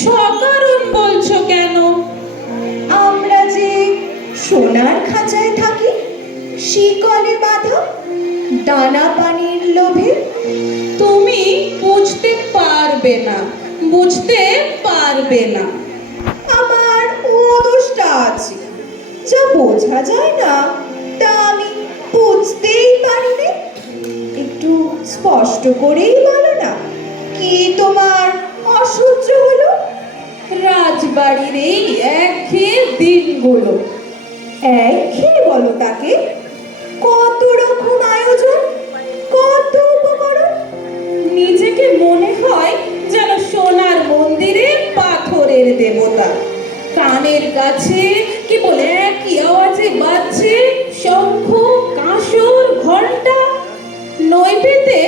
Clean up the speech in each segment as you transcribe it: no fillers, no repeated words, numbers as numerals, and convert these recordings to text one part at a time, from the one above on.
সকারণ বলছো কেন? আমরা যে সোনার খাঁচায় থাকি, শিকলে বাঁধা, দানা পানির লোভে। তুমি বুঝতে পারবে না, বুঝতে পারবে না। আমার দোষটা আছে, যা বোঝা যায় না তা আমি বুঝতেই পারি না। একটু স্পষ্ট করেই বলো না, কি তোমার অসহ্য হলো? রাজবাড়ির এই একঘেয়ে দিনগুলো। একঘেয়ে বলো তাকে? কত রকম আয়োজন, কত উপকরণ। নিজেকে মনে হয় যেন সোনার মন্দিরে পাথরের দেবতা। কানের কাছে কেবল একই আওয়াজে বাজছে শঙ্খ, কাঁসর, ঘণ্টা। নৈবেদ্যে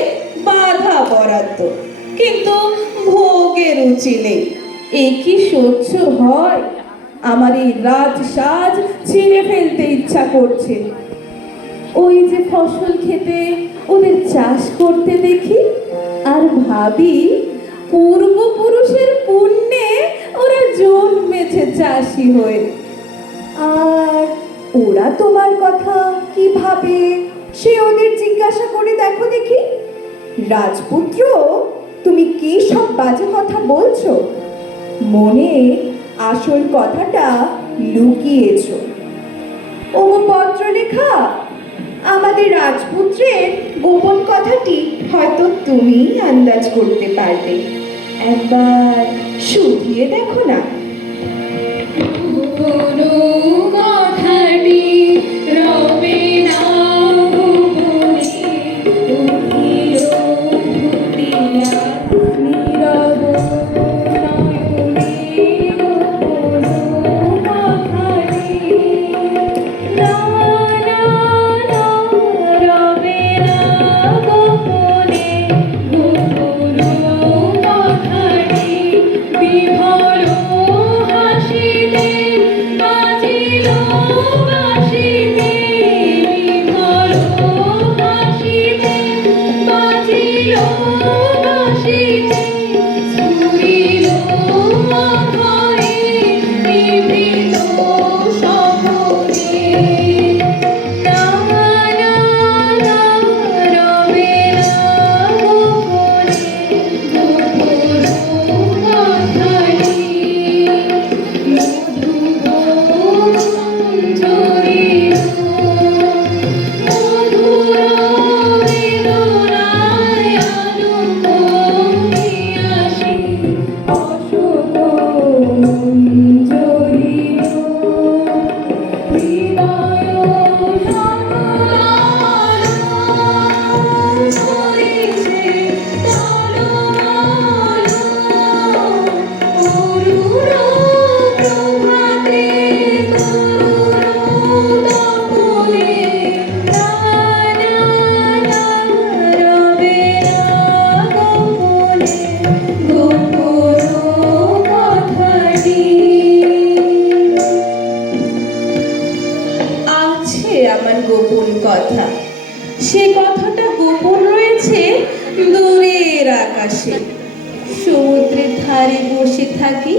বাধা বরাদ্দ, কিন্তু ভোগে রুচি নেই। এ কি সহ্য হয়? আমার এই রাজসাজ ছিঁড়ে ফেলতে ইচ্ছা করছে। ওই যে ফসল খেতে ওদের চাষ করতে দেখি, আর ভাবি পূর্বপুরুষের পুণ্যে ওরা জন্মেছে চাষি হয়ে। আর ওরা তোমার কথা কি ভাবে সে ওদের জিজ্ঞাসা করে দেখো দেখি। রাজপুত্র, তুমি কি সব বাজে কথা বলছো? মনে আসল কথাটা লুকিয়েছো। ও পত্রলেখা, আমাদের রাজপুত্রের গোপন কথাটি হয়তো তুমি আন্দাজ করতে পারবে। একবার শুধিয়ে দেখো না। কোনো কথাটি রবে না গোপনে, উঠিল ফুটিয়া নীরব নয়নে। কোনো কথাটি না না না রবে না গোপনে, কোনো কথাটি বিভোর হাসিতে বাজিল বাঁশিতে, বিভোর হাসিতে বাজিল বাঁশিতে, স্ফুরিল অধরে নিভৃত স্বপনে। না না না রবে না গোপনে, কোনো কথাটি মধুর ঝরিল, মধুর বেদনায় আলোক আসি, অশোক মঞ্জরিল, হৃদয় সংলাপ করিছে টলমল। করুণ প্রভাতে, করুণ তপনে, না না না রবে না গোপনে, গোপন কথাটি। আছে আমার গোপন কথা, সে কথাটা গোপন রয়েছে দূরের আকাশে। সমুদ্রের ধারে বসে থাকি,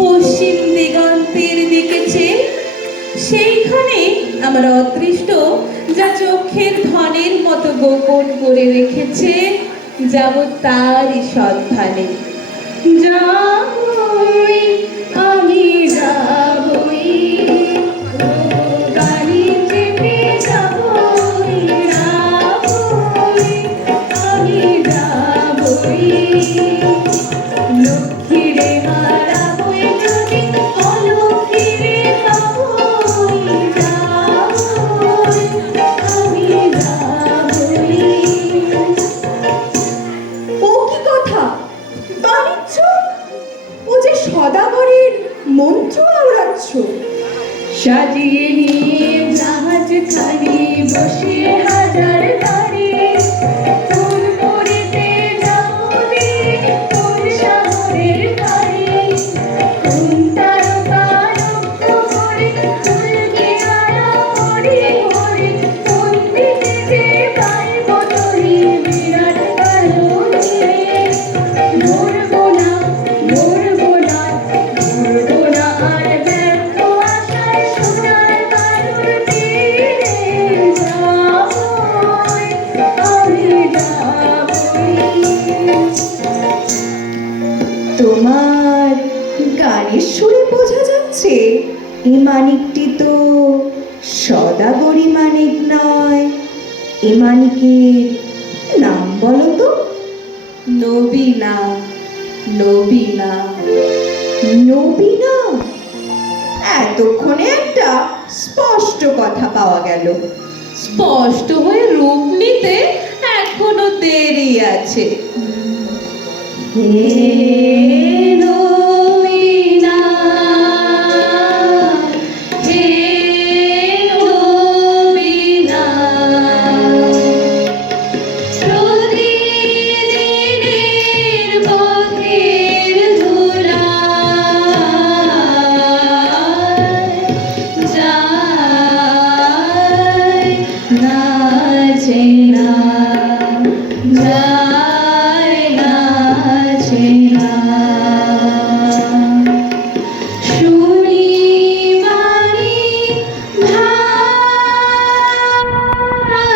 পশ্চিম দিগন্তের দিকে চেয়ে। সেইখানে আমার অদৃষ্ট যা চোখের ধনের মতো গোপন করে রেখেছে, যাব তারই সন্ধানে। যাবই আমি, যাবই গাড়ি চেপে, যাবই যাবই আমি, যাবই লক্ষ্মীরে হারাবই যদি, অলক্ষ্মীরে পাবই, যাবই আমি, যাবই। ও কি কথা, বাণিজ্য? ও যে সদাগরের মন্ত্র আওড়াচ্ছ। সাজিয়ে নিয়ে জাহাজ খানি বসে হাজার তারে, ফুল পড়িতে যাবো দিন কোন সাগরের পারে। কোন তারকা লক্ষ্য করে ফুলকে আড়া করে করে, কোন দিকে যে পাইব তরি বিরাট কালো নিয়ে। মরবো না, মরবো না তোমার গানের সুরে বোঝা যাচ্ছে এ মানিকটি তো সদাগরি মানিক নয়। এ মানিকের নাম বলো তো। নবীনা, নবীনা। নবীনা? এতক্ষণে একটা স্পষ্ট কথা পাওয়া গেল। স্পষ্ট হয়ে রূপ নিতে এখনো দেরি আছে। হে নবীনা, হে নবীনা, প্রতিদিনের পথের ধুলায় যায় না চেনা, যায়